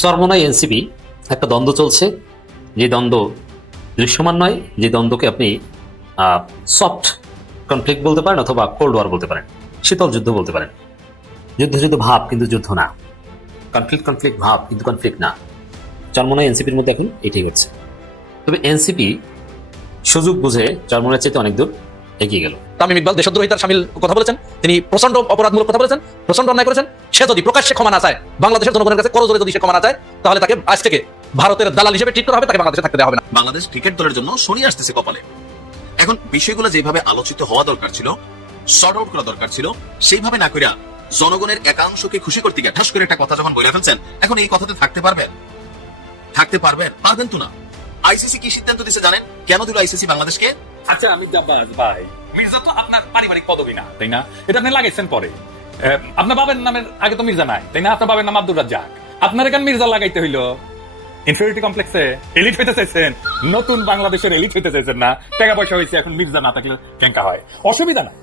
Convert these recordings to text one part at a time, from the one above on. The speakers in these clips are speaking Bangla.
চরমোনাই এনসিপি একটা দ্বন্দ্ব চলছে, যে দ্বন্দ্ব দৃশ্যমান নয়, যে দ্বন্দ্বকে আপনি সফট কনফ্লিক্ট বলতে পারেন অথবা কোল্ড ওয়ার বলতে পারেন, শীতল যুদ্ধ বলতে পারেন। যুদ্ধ ভাব কিন্তু যুদ্ধ না, কনফ্লিক্ট ভাব কিন্তু কনফ্লিক্ট না। চরমোনাই এনসিপির মধ্যে এখন এটাই হচ্ছে। তবে এনসিপি সুযোগ বুঝে চরমোনাইয়ের চাইতে অনেক দূর এগিয়ে গেল। তামিম ইকবাল দেশদ্রোহিতার শামিল কথা বলেছেন, তিনি প্রচন্ড অপরাধমূলক কথা বলেছেন, প্রচন্ড অন্যায় করেছেন। সে যদি প্রকাশ্যে ক্ষমা না চায়, বাংলাদেশের জনগণের কাছে করজোরে যদি সে ক্ষমা না চায়, তাহলে তাকে আজ থেকে ভারতের দালাল হিসেবে ট্রিট করা হবে, তাকে বাংলাদেশে থাকতে দেওয়া হবে না। বাংলাদেশ ক্রিকেট দলের জন্য শনি আসতেছে কপালে। এখন বিষয়গুলো যেভাবে আলোচিত হওয়া দরকার ছিল, সর্ট আউট করা দরকার ছিল, সেইভাবে না করিয়া জনগণের একাংশকে খুশি করতে গিয়ে ঠাস করে একটা কথা যখন বলে ফেলছেন, এখন এই কথাতে থাকতে পারবেন? পারবেন তো না। আইসিসি কি সিদ্ধান্ত দিছে জানেন? কেন দিল আইসিসি বাংলাদেশকে? আচ্ছা, আমি জাব্বাস ভাই, মির্জা তো আপনার পারিবারিক পদবী না, তাই না? এটা আপনি লাগাইছেন পরে। আপনার বাবার নামের আগে তো মির্জা নাই, তাই না? আপনার বাবার নাম আব্দুর রাজ্জাক, আপনার এখানে মির্জা লাগাইতে হইলো। ইনফিরিয়রিটি কমপ্লেক্সে এলিট হইতে চাইছেন, নতুন বাংলাদেশের এলিট হইতে চাইছেন না? টাকা পয়সা হয়েছে, এখন মির্জা না থাকলে কেঙ্কা হয়, অসুবিধা নাই।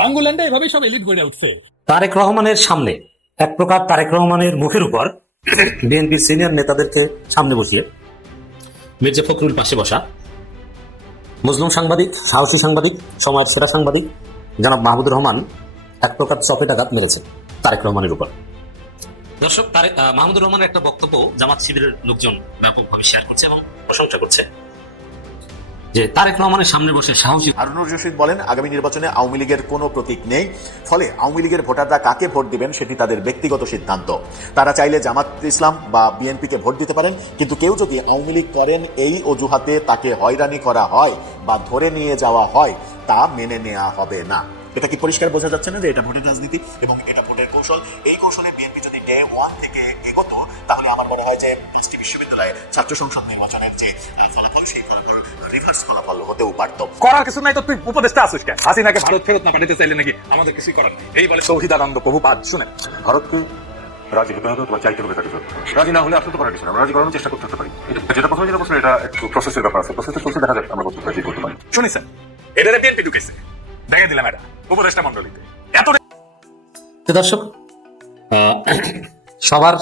বাংলাল্যান্ডে এভাবেই সব এলিট গড়ে উঠছে। তারেক রহমানের সামনে এক প্রকার তারেক রহমানের মুখের উপর বিএনপির সিনিয়র নেতাদেরকে সামনে বসিয়ে মির্জা ফখরুল পাশে বসা, মুসলিম সাংবাদিক, সাহসী সাংবাদিক, সময়ের সেরা সাংবাদিক জনাব মাহমুদুর রহমান এক প্রকার চপেটাঘাত মেরেছে তারেক রহমানের উপর। দর্শক, মাহমুদুর রহমানের একটা বক্তব্য জামাত শিবিরের লোকজন ব্যাপকভাবে শেয়ার করছে এবং প্রশংসা করছে, যে তারেক রহমানের সামনে বসে সাহসী। হারুনুর রশিদ বলেন, আগামী নির্বাচনে আওয়ামী লীগের কোনো প্রতীক নেই, ফলে আওয়ামী লীগের ভোটাররা কাকে ভোট দিবেন সেটি তাদের ব্যক্তিগত সিদ্ধান্ত। তারা চাইলে জামাত ইসলাম বা বিএনপিকে ভোট দিতে পারেন, কিন্তু কেউ যদি আওয়ামী লীগ করেন এই অজুহাতে তাকে হয়রানি করা হয় বা ধরে নিয়ে যাওয়া হয়, তা মেনে নেওয়া হবে না। এটা কি পরিষ্কার বোঝা যাচ্ছে না যে এটা ভোটের রাজনীতি এবং এটা ভোটের কৌশল? এই কৌশলে বিএনপি যদি ডে ওয়ান থেকে এগোতো, তাহলে আমার মনে হয় যে পাঁচটি বিশ্ববিদ্যালয়ে ছাত্র সংসদ নির্বাচনের যে ফলাফল, সেই ফলাফল রিভার্স ফলাফল হতেও পারত। করার কিছু নাই তো তুই উপদেষ্টা আসিস কেন? হাসিনাকে ভারত ফেরত না পাঠাতে চাইলে নাকি আমাদের কিছুই করার নেই, এই বলে শহীদানন্দ প্রভুপাদ। শুনেন, ভারতকে রাজি হতে হবে, তোমার চাইতে হবে তাকে। রাজি না হলে আসলে তো করার কিছু না, আমরা রাজি করানোর চেষ্টা করতে পারি। যেটা প্রথমে যেটা বলছেন, এটা একটু প্রসেসের ব্যাপার আছে, প্রসেসটা চলছে, দেখা যাক আমরা করতে পারি। শুনেছেন, এদের বিএনপি ঢুকেছে, দেখে দিলাম এটা উপদেষ্টা মন্ডলীতে। এত দর্শক, সবার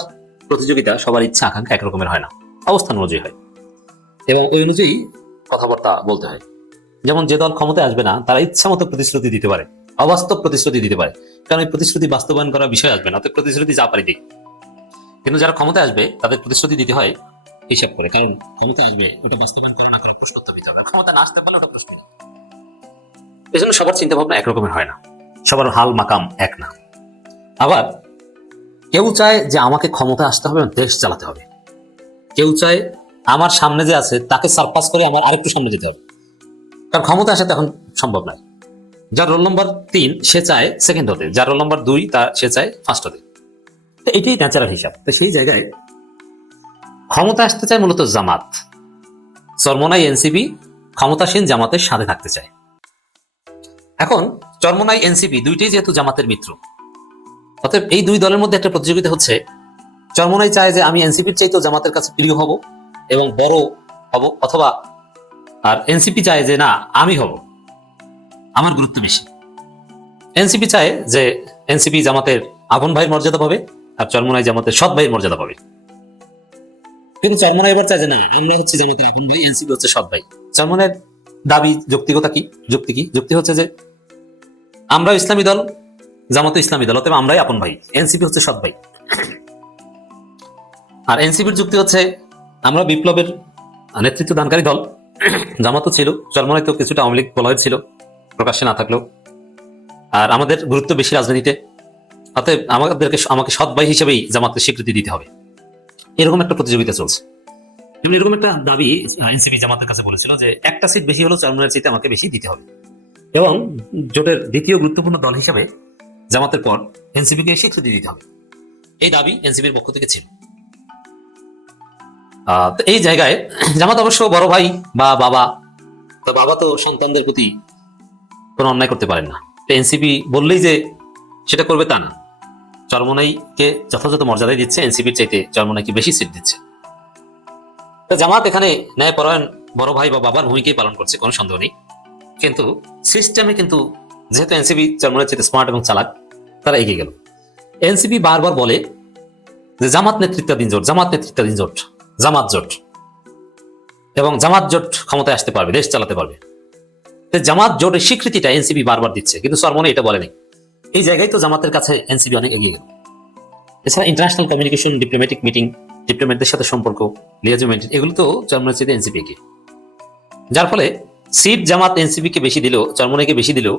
প্রতিযোগিতা, সবার ইচ্ছা আকাঙ্ক্ষা একরকমের হয় না, অবস্থান অনুযায়ী হয় এবং ওই অনুযায়ী কথাবার্তা বলতে হয়। যেমন যে দল ক্ষমতায় আসবে না, তারা ইচ্ছা মতো প্রতিশ্রুতি দিতে পারে, অবাস্তব প্রতিশ্রুতি দিতে পারে, কারণ এই প্রতিশ্রুতি বাস্তবায়ন করার বিষয় আসবে না, অর্থাৎ প্রতিশ্রুতি যা পারি দিই। কিন্তু যারা ক্ষমতায় আসবে তাদের প্রতিশ্রুতি দিতে হয় হিসাব করে, কারণ ক্ষমতায় আসবে ওটা বাস্তবায়ন করা না করার প্রশ্ন উত্থাপিত হবে, ক্ষমতা না আসতে পারলে ওটা প্রশ্ন। এই জন্য সবার চিন্তা ভাবনা একরকমের হয় না, সবার হাল মাকাম এক না। আবার কেউ চায় যে আমাকে ক্ষমতা আসতে হবে, দেশ চালাতে হবে, কেউ চায় আমার সামনে যে আছে তাকে সারপাস করে আমার আরেকটু সামনে যেতে হবে, কারণ ক্ষমতা আসা তখন সম্ভব নয়। যার রোল নম্বর 3 সে চায় সেকেন্ড হতে, যার রোল নম্বর 2 সে চায় ফার্স্ট হতে। তো এটাই ন্যাচারাল হিসাব। তো সেই জায়গায় ক্ষমতা আসতে চায় মূলত জামাত, চরমোনাই এনসিপি ক্ষমতাসীন জামাতের সাথে থাকতে চায়। এখন চরমোনাই এনসিপি দুইটাই যেহেতু জামাতের মিত্র, অতএব এই দুই দলের মধ্যে একটা প্রতিযোগিতা হচ্ছে। চরমোনাই চায় যে আমি এনসিপির চাইতেও জামাতের কাছে প্রিয় হব এবং বড় হব, অথবা আর এনসিপি চায় যে না, আমি হব, আমার গুরুত্ব বেশি। এনসিপি চায় যে এনসিপি জামাতের আপন ভাইয়ের মর্যাদা পাবে আর চরমোনাই জামাতের সৎ ভাইয়ের মর্যাদা পাবে। কিন্তু চরমোনাই এবার চায় যে না, আমরা হচ্ছে জামাতের আপন ভাই, এনসিপি হচ্ছে সৎ ভাই। চরমোনাইয়ের দাবি যৌক্তিকতা কি? যুক্তি হচ্ছে যে আমরা ইসলামী দল, জামাত ইসলামী দল, অতএব আমরাই আপন ভাই, এনসিপি হচ্ছে সৎ ভাই। আর এনসিপির যুক্তি হচ্ছে আমরা বিপ্লবের নেতৃত্ব দানকারী দল, জামাতও ছিল, চরমোনাই তো কিছুটা আওয়ামী লীগ বলা হয়েছিল প্রকাশ্যে না থাকলেও, আর আমাদের গুরুত্ব বেশি রাজনীতিতে, অতএব আমাকে সৎ ভাই হিসেবেই জামাতকে স্বীকৃতি দিতে হবে। এরকম একটা প্রতিযোগিতা চলছে। এরকম একটা দাবি এনসিপি জামাতের কাছে বলেছিল যে একটা সিট বেশি হলেও চরমোনাইয়ের চাইতে আমাকে বেশি দিতে হবে, এবং জোটের দ্বিতীয় গুরুত্বপূর্ণ দল হিসেবে জামাতের পর এনসিপিকে স্বীকৃতি দিতে হবে, এই দাবি এনসিপির পক্ষ থেকে ছিল। তো এই জায়গায় জামাত অবশ্য বড় ভাই বা বাবা, তো বাবা তো সন্তানদের প্রতি কোনো অন্যায় করতে পারেন না। তো এনসিপি বললেই যে সেটা করবে তা না, চরমোনাইকে যথাযথ মর্যাদায় দিচ্ছে, এনসিপির চাইতে চরমোনাইকে বেশি সিট দিচ্ছে। তো জামাত এখানে ন্যায়পরায়ণ বড় ভাই বা বাবার ভূমিকাই পালন করছে, কোনো সন্দেহ নেই। কিন্তু সিস্টেমে কিন্তু যেহেতু এনসিপি চরমোনাইয়ের চাইতে স্মার্ট এবং চালাক, তারা এগিয়ে গেল। এনসিপি বারবার বলে যে জামাত নেতৃত্বাধীন জোট, জামাত জোট এবং জামাত জোট ক্ষমতায় আসতে পারবে, দেশ চালাতে পারবে। জামাত জোটের স্বীকৃতিটা এনসিপি বারবার দিচ্ছে, কিন্তু চরমনে এটা বলেনি। এই জায়গায় তো জামাতের কাছে এনসিপি অনেক এগিয়ে গেল। এছাড়া ইন্টারন্যাশনাল কমিউনিকেশন, ডিপ্লোম্যাটিক মিটিং, ডিপ্লোম্যাটদের সাথে সম্পর্ক, লিয়াজু মেনটেন, এগুলো তো চরমনের চেয়ে এনসিপি এগিয়ে। যার ফলে সিট জামাত এনসিপিকে বেশি দিলেও, চরমনেকে বেশি দিলেও,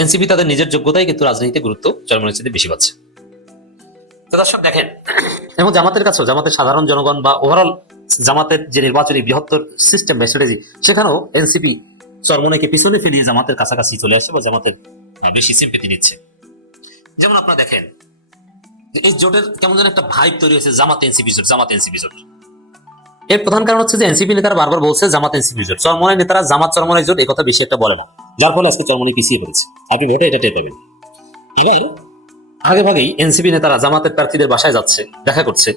এনসিপি তাদের নিজের যোগ্যতায় কিন্তু রাজনীতিতে গুরুত্ব চরমনের চেয়ে বেশি পাচ্ছে। তো দর্শক দেখেন, এবং জামাতের কাছেও, জামাতের সাধারণ জনগণ বা ওভারঅল জামাতের যে নির্বাচনী বৃহত্তর সিস্টেম বা স্ট্র্যাটেজি, সেখানেও এনসিপি চরমনেকে পিছনে ফেলিয়ে জামাতের কাছাকাছি চলে আসে বা জামাতের বেশি সিম্পেথি নিচ্ছে। যেমন আপনারা দেখেন এই জোটের কেমন যেন একটা ভাইব তৈরি হয়েছে, জামাত এনসিপি জোট। এর প্রধান কারণ হচ্ছে যে এনসিপি নেতারা বারবার বলছে জামাত এনসিপি জোট, চরমনের নেতারা জামাত চরমনের জোট, এই কথা বেশি একটা বলে না, যার ফলে আজকে চরমনে পিছিয়ে পড়েছে। আপনি ভোটে এটা টের পাবেন। এবার আগে ভাগেই এনসিপি নেতারা জামাতের প্রার্থীদের বাসায় যাচ্ছে, দেখা করছে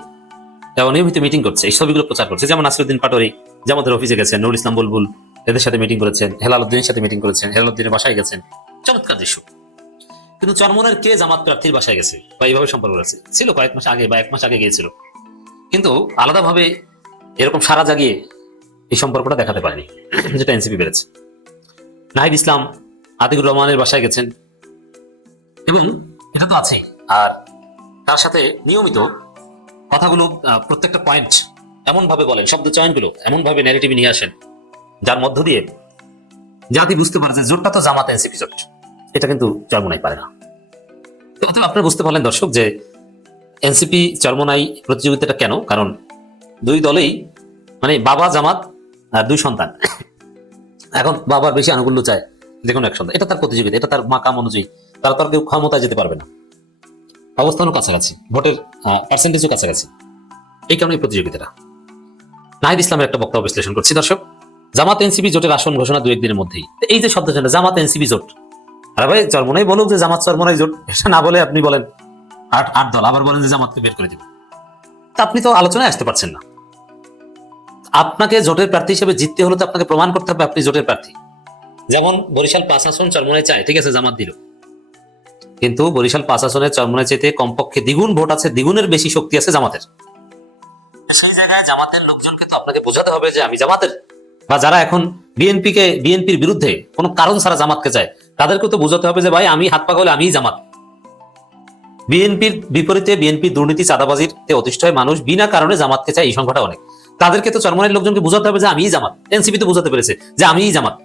এবং নিয়মিত মিটিং করছে, এই ছবিগুলো প্রচার করছে। যেমন নাসিরউদ্দিন পাটোয়ারি জামাতের অফিসে গেছেন, নুরুল ইসলাম বুলবুল এদের সাথে মিটিং করেছেন, হেলাল উদ্দিনের সাথে মিটিং করেছেন, হেলাল উদ্দিনের বাসায় গেছেন, চমৎকার দৃশ্য। কিন্তু চরমনের কে জামাত প্রার্থীর বাসায় গেছে বা এইভাবে সম্পর্ক আছে ছিল কয়েক মাস আগে বা 1 মাস আগে গিয়েছিল, কিন্তু আলাদাভাবে এরকম সারা জাগিয়ে এই সম্পর্কটা দেখাতে পারেনি, যেটা এনসিপি বেড়েছে। নাহিদ ইসলাম আতিকুর রহমানের বাসায় গেছেন এবং এটা তো আছে, আর তার সাথে নিয়মিত কথাগুলো প্রত্যেকটা পয়েন্ট এমন ভাবে বলেন, শব্দ চয়নগুলো এমন ভাবে ন্যারেটিভে নিয়ে আসেন, যার মধ্য দিয়ে জাতি বুঝতে পারে যে জোটটা তো জামাত এনসিপি জোট, এটা কিন্তু চরমোনাই পারে না। তো আপনারা বুঝতে পারলেন দর্শক যে এনসিপি চরমোনাই প্রতিযোগিতাটা কেন, কারণ দুই দলেই মানে বাবা জামাত আর 2 সন্তান, এখন বাবার বেশি আনুকূল্য চায় যে কোনো এক সন্তান, এটা তার প্রতিযোগিতা, এটা তার মাকাম অনুযায়ী, তারা তার কেউ ক্ষমতায় যেতে পারবে না, অবস্থানও কাছাকাছি, ভোটের পার্সেন্টেজও কাছাকাছি, এই কারণে প্রতিযোগিতাটা। নাহিদ ইসলামের একটা বক্তব্য বিশ্লেষণ করছি দর্শক। জামাত এনসিপি জোটের আসন ঘোষণা 2-1 দিনের মধ্যেই। এই যে শব্দ জামাত এনসিপি জোট, আরে ভাই চরমোনাই বলুক যে জামাত চরমোনাই জোট, এটা না বলে আপনি বলেন 8 দল, আবার বলেন যে জামাতকে বের করে দিবেন, আপনি তো আলোচনায় আসতে পারছেন না। আপনাকে জোটের প্রার্থী হিসেবে জিততে হলে তো আপনাকে প্রমাণ করতে হবে আপনি জোটের প্রার্থী। যেমন বরিশাল 5 আসন চরমোনাই চায়, ঠিক আছে, জামাত দিল, কিন্তু বরিশাল 5 আসনে চরমোনাই চাইতে কমপক্ষে দ্বিগুণ ভোট আছে, দ্বিগুণের বেশি শক্তি আছে জামাতের। সেই জায়গায় জামাতের লোকজনকে তো আপনাকে বোঝাতে হবে যে আমি জামাতের, বা যারা এখন বিএনপির বিরুদ্ধে কোনো কারণ ছাড়া জামাতকে চায়, তাদেরকে তো বোঝাতে হবে যে ভাই আমি হাত পা গলে আমিই জামাত। বিএনপির বিপরীতে বিএনপি দুর্নীতি চাঁদাবাজিতে অতিষ্ঠ হয় মানুষ বিনা কারণে জামাতকে চায়, এই সংখ্যাটা অনেক। তাদেরকে তো চরমোনাইয়ের লোকজনকে বোঝাতে হবে যে আমিই জামাত। এনসিপি তো বোঝাতে পেরেছে যে আমিই জামাত,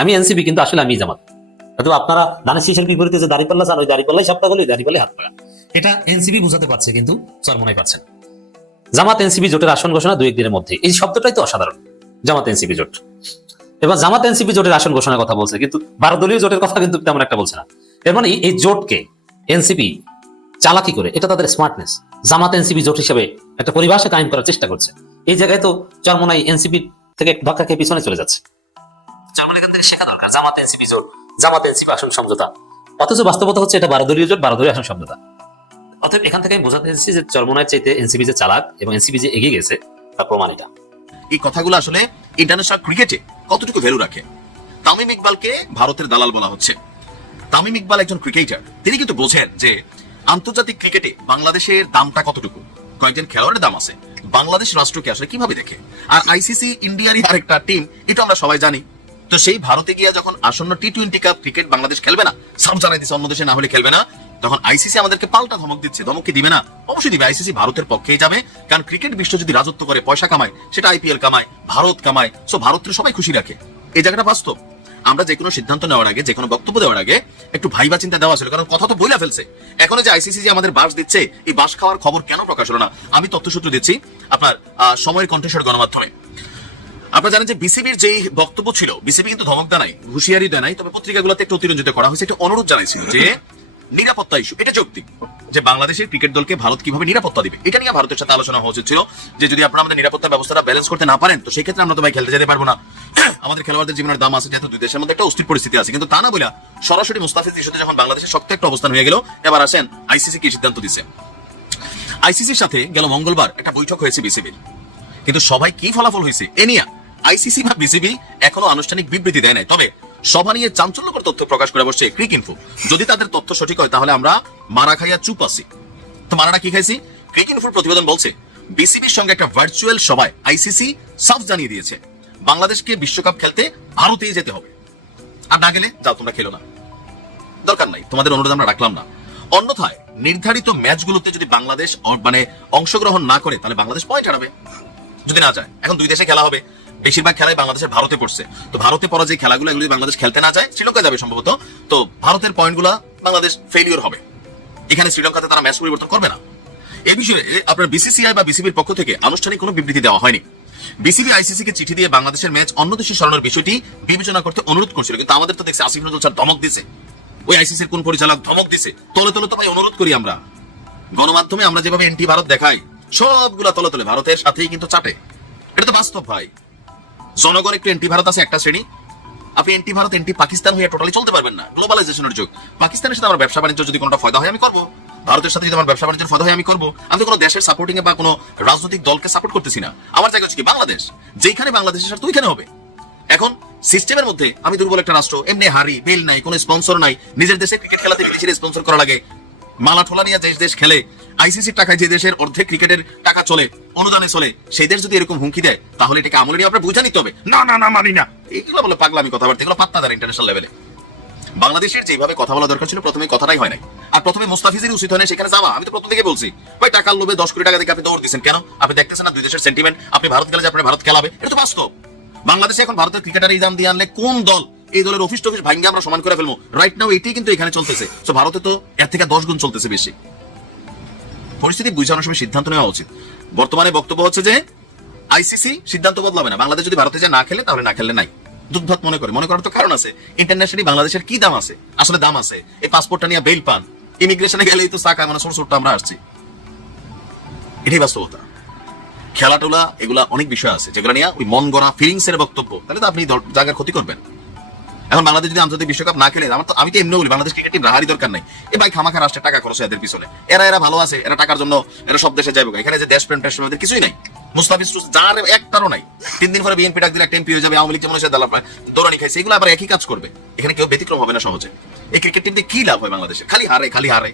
আমি এনসিপি, কিন্তু আসলে আমিই জামাত। অথবা আপনারা ধানের শীষের বিপরীতে যে দাঁড়িপাল্লা চান, ওই দাঁড়িপাল্লাই সাপটা গলে, দাঁড়িপাল্লাই হাত পা, এটা এনসিপি বোঝাতে পারছে, কিন্তু চরমোনাই পারছে না। জামাত এনসিপি জোটের আসন ঘোষণা 2-1 দিনের মধ্যে, এই শব্দটাই তো অসাধারণ, জামাত এনসিপি জোট। এবার জামাত এনসিপি জোটের আসন ঘোষণার কথা বলছে, কিন্তু 12 দলীয় জোটের কথা কিন্তু তেমন একটা বলছে না। এর মানে এই জোটকে এনসিপি চালাকি করে, এটা তাদের স্মার্টনেস, জামাত এনসিপি জোট হিসেবে একটা পরিভাষা কায়েম করার চেষ্টা করছে। এই জায়গায় তো চরমোনাই এনসিপি থেকে ধাক্কা খেয়ে পিছনে চলে যাচ্ছে। চরমোনাই এখান থেকে শেখা দরকার, জামাত এনসিপি জোট, জামাত এনসিপি আসন সমঝোতা, অথচ বাস্তবতা হচ্ছে এটা 12 দলীয় জোট, 12 দলীয় আসন সমঝোতা। অতএব এখান থেকে আমি বোঝাতে চাইছি যে চরমোনাইয়ের চাইতে এনসিপি যে চালাক এবং এনসিপি যে এগিয়ে গেছে তার প্রমাণ এটা। এই কথাগুলো আসলে ইন্টারন্যাশনাল ক্রিকেটে কতটুকু ভ্যালু রাখে। তামিম ইকবালকে ভারতের দালাল বলা হচ্ছে। তামিম ইকবাল একজন ক্রিকেটার, তিনি কিন্তু বোঝেন যে আন্তর্জাতিক ক্রিকেটে বাংলাদেশের দামটা কতটুকু, কয়েকজন খেলোয়াড়ের দাম আছে, বাংলাদেশ রাষ্ট্রকে আসলে কিভাবে দেখে। আর আইসিসি ইন্ডিয়ারই আরেকটা টিম, এটা আমরা সবাই জানি। তো সেই ভারতে গিয়া যখন আসন্ন টি-20 কাপ ক্রিকেট বাংলাদেশ খেলবে না, সাম জানাই দিচ্ছে অন্য দেশে না হলে খেলবে না, তখন আইসিসি আমাদেরকে পাল্টা ধমক দিচ্ছে। ধমক কি দিবে না? অবশ্যই দিবে। আইসিসি ভারতের পক্ষেই যাবে, কারণ ক্রিকেট বিশ্ব যদি রাজত্ব করে, পয়সা কামায়, সেটা আইপিএল কামায়, ভারত কামায়, সো ভারতের সবাই খুশি রাখে। এই জায়গাটা বাস্তব। আমরা যে কোনো সিদ্ধান্ত নেওয়ার আগে, যে কোনো বক্তব্য দেওয়ার আগে একটু ভাইবা চিন্তা দেওয়া ছিল, কারণ কথা তো বইলা ফেলছে। এখন যে আইসিসি যে আমাদের বাস দিচ্ছে, এই বাস খাওয়ার খবর কেন প্রকাশ হলো না? আমি তথ্যসূত্র দিচ্ছি আপনার সময়ের কণ্ঠস্বর গণমাধ্যমে। আপনারা জানেন যে বিসিবির যে বক্তব্য ছিল, বিসিবি কিন্তু ধমক দেয় নাই, হুঁশিয়ারি দেয় নাই, তবে পত্রিকাগুলোতে একটু অতিরঞ্জিত করা হয়েছে, একটা অনুরোধ জানাইছিল যে নিরাপত্তা ইস্যু, এটা যৌক্তিক যে বাংলাদেশের ক্রিকেট দলকে ভারত কিভাবে নিরাপত্তা দিবে, এটা নিয়ে ভারতের সাথে আলোচনা হওয়া উচিত ছিল। যে যদি আপনারা আমাদের নিরাপত্তা ব্যবস্থাটা ব্যালেন্স করতে না পারেন, তো সেই ক্ষেত্রে আমরা তো ভাই খেলতে যেতে পারবো না। আমাদের খেলোয়াড়দের জীবনের দাম আছে, যেহেতু দুই দেশের মধ্যে একটা অস্থির পরিস্থিতি আছে। কিন্তু তা না বলে সরাসরি মুস্তাফিজ ইস্যুতে যখন বাংলাদেশের শক্ত একটা অবস্থান হয়ে গেল, এবার আসেন আইসিসি কি সিদ্ধান্ত দিচ্ছে। আইসিসির সাথে গেল মঙ্গলবার একটা বৈঠক হয়েছে বিসিবির, কিন্তু সবাই কি ফলাফল হয়েছে এ নিয়ে আইসিসি বা বিসিবি এখনো আনুষ্ঠানিক বিবৃতি দেয় নাই। তবে সভা নিয়ে চাঞ্চল্যকর তথ্য প্রকাশ করে বসছে ক্রিক ইনফো। যদি তাদের তথ্য সঠিক হয়, তাহলে আমরা মারা খাইয়া চুপ আছি। তো মারাটা কি খাইছি? ক্রিকইনফোর প্রতিবেদন বলছে বিসিবির সঙ্গে একটা ভার্চুয়াল সভায় আইসিসি সাফ জানিয়ে দিয়েছে বাংলাদেশকে বিশ্বকাপ খেলতে ভারতেই যেতে হবে, আর না গেলে যাও তোমরা খেলো না, দরকার নাই, তোমাদের অনুরোধ আমরা রাখলাম না। অন্যথায় নির্ধারিত ম্যাচগুলোতে যদি বাংলাদেশ মানে অংশগ্রহণ না করে তাহলে বাংলাদেশ পয়েন্ট হারাবে যদি না যায়। এখন 2 দেশে খেলা হবে, বেশিরভাগ খেলাই বাংলাদেশের ভারতে পড়ছে, তো ভারতে পড়া যে খেলাগুলো এগুলো যদি বাংলাদেশ খেলতে না যায় শ্রীলঙ্কা যাবে সম্ভবত, তো ভারতের পয়েন্টগুলো বাংলাদেশ ফেলিওর হবে, এখানে শ্রীলঙ্কাতে তারা ম্যাচ পরিবর্তন করবে না। এই বিষয়ে আপনার বিসিসিআই বা বিসিবির পক্ষ থেকে আনুষ্ঠানিক কোনো বিবৃতি দেওয়া হয়নি। বিসিবি আইসিসি কে চিঠি দিয়ে বাংলাদেশের ম্যাচ অন্য দেশে সরানোর বিষয়টি বিবেচনা করতে অনুরোধ করছিল, কিন্তু আমাদের তো দেখছি আসিফ নজরুল স্যার ধমক দিছে, ওই আইসিসির কোন পরিচালক ধমক দিছে, তলে তলে তো ভাই অনুরোধ করি আমরা, গণমাধ্যমে আমরা যেভাবে এন্টি ভারত দেখাই সবগুলা তলে তলে ভারতের সাথেই কিন্তু চাটে, এটা তো বাস্তব ভাই। জনগণ একটু এন্টি ভারত আছে একটা শ্রেণী, আপনি এন্টি ভারত এন্টি পাকিস্তান হয়ে টোটালি চলতে পারবেন না, গ্লোবালাইজেশনের যুগ। পাকিস্তানের সাথে আমার ব্যবসা বাণিজ্য যদি কোনোটা ফায়দা হয় আমি করবো, ভারতের সাথে যদি আমার ব্যবসা বাণিজ্যের ফায়দা হয় আমি করবো, আমি তো কোনো দেশের সাপোর্টিং এ বা কোনো রাজনৈতিক দলকে সাপোর্ট করতেছি না, আমার জায়গা হচ্ছে কি বাংলাদেশ, যেখানে বাংলাদেশের সাথে ওইখানে হবে। এখন সিস্টেমের মধ্যে আমি দুর্বল একটা রাষ্ট্র, এমনি হারি, বেল নাই, কোনো স্পন্সর নাই, নিজের দেশে ক্রিকেট খেলাতে বিদেশির স্পন্সর করা লাগে, মালা ঠোলা নিয়ে দেশ খেলে, আইসিসির টাকায় যে দেশের অর্ধেক ক্রিকেটের টাকা চলে, অনুদানে চলে, সেই দেশ যদি এরকম হুমকি দেয় তাহলে এটাকে আমলে নিয়ে আমরা বুঝে নিতে হবে। না না না মানি না, এগুলো বলে পাগলামি কথাবার্তা, এগুলো পাত্তা দেয় ইন্টারন্যাশনাল লেভেলে। বাংলাদেশের যেভাবে কথা বলা দরকার ছিল প্রথমে কথাটাই হয় নাই, আর প্রথমে মোস্তাফিজের উচিত হয় না সেখানে যাওয়া। আমি তো প্রথম থেকে বলছি ভাই টাকার লোভে 10 কোটি টাকা দিয়ে আপনি দৌড় দিচ্ছেন কেন? আপনি দেখতেছেন না 2 দেশের সেন্টিমেন্ট, আপনি ভারত গেলে যে আপনার ভারত খেলাবে, এটা তো বাস্তব। বাংলাদেশে এখন ভারতের ক্রিকেটার ইজাম দিয়ে আনলে কোন দল এই দলের অফিস টফিস ভাঙ্গে আমরা সমান করে ফেলবো, রাইট নাও এটাই কিন্তু এখানে চলতেছে। তো ভারতে তো এর থেকে 10 গুণ চলতেছে বেশি। পরিস্থিতি বুঝানোর সময় সিদ্ধান্ত নেওয়া উচিত। বর্তমানে বক্তব্য হচ্ছে যে আইসিসি সিদ্ধান্ত বদলাবে না, বাংলাদেশ যদি ভারতে যায় না খেলে তাহলে না খেললে নাই। দুর্ভাগ মনে করার তো কারণ আছে, ইন্টারন্যাশনালি বাংলাদেশের কি দাম আছে, আসলে দাম আছে, এই পাসপোর্টটা নিয়ে বেল পান, ইমিগ্রেশনে গেলেই তো চাকা মানে ছোট আমরা আসছি, এটাই বাস্তবতা। খেলাটোলা এগুলা অনেক বিষয় আছে যেগুলো নিয়ে ওই মন গড়া ফিলিংস এর বক্তব্য, তাহলে তো আপনি জায়গার ক্ষতি করবেন। এখন বাংলাদেশ যদি আন্তর্জাতিক বিশ্বকাপ না খেলে, আমি তো এমনি বলি বাংলাদেশ ক্রিকেট টিম রাহারই দরকার নাই, এই ভাই খামাখা রাষ্ট্রের টাকা খরচ এদের পিছনে, এরা ভালো আছে, এরা টাকার জন্য এরা সব দেশে যাবে, এখানে যে দেশপ্রেম টেস্টের কিছুই নাই, মুস্তাফিজ যার একটারও নাই। 3 দিন পরে বিএনপি ডাক দিলে একটা এমপি হয়ে যাবে, আওয়ামী লীগ যেমন দালাল দৌড়ানি খাইছে, এগুলো আবার একই কাজ করবে, এখানে কেউ ব্যতিক্রম হবে না সহজে। এই ক্রিকেট টিম দিয়ে কি লাভ হয় বাংলাদেশে? খালি হারে,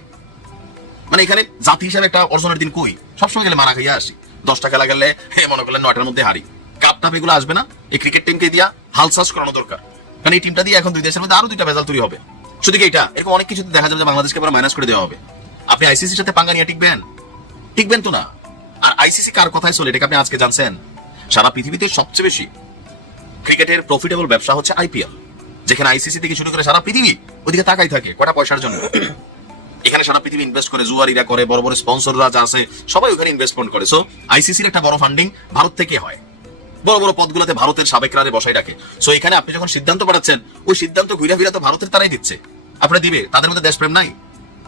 মানে এখানে জাতি হিসাবে একটা অর্জনের দিন কই, সবসময় গেলে মারা খাইয়া আসি, 10টা খেলা গেলে মনে করলেন 9টার মধ্যে হারি, কাপ টাপ এগুলো আসবে না। এই ক্রিকেট টিমকে দিয়া হালসাস করানো দরকার, কারণ এই টিমটা দিয়ে এখন 2 দেশের মধ্যে আরো 2টা ভেজাল তৈরি হবে। শুধু কি এটা, এরকম অনেক কিছু দেখা যাবে যে বাংলাদেশকে আবার মাইনাস করে দেওয়া হবে। আপনি আইসিসির সাথে পাঙ্গা নিয়ে টিকবেন তো না। আর আইসিসি কার কথায় চলে এটাকে আপনি আজকে জানছেন? সারা পৃথিবীতে সবচেয়ে বেশি ক্রিকেটের প্রফিটেবল ব্যবসা হচ্ছে আইপিএল, যেখানে আইসিসি থেকে শুরু করে সারা পৃথিবী ওইদিকে তাকাই থাকে কটা পয়সার জন্য। এখানে সারা পৃথিবী ইনভেস্ট করে, জুয়ারিরা করে, বড় বড় স্পন্সররা যা আছে সবাই ওখানে ইনভেস্টমেন্ট করে। সো আইসিসির একটা বড় ফান্ডিং ভারত থেকে হয়, বড় বড় পদগুলোতে ভারতের সাবেকরা বসাই রাখে। সো এখানে আপনি যখন সিদ্ধান্ত পাঠাচ্ছেন, ওই সিদ্ধান্ত ঘুরে ফিরে তো ভারতের তারাই দিচ্ছে, আপনারা দিবে। তাদের মধ্যে দেশপ্রেম নাই,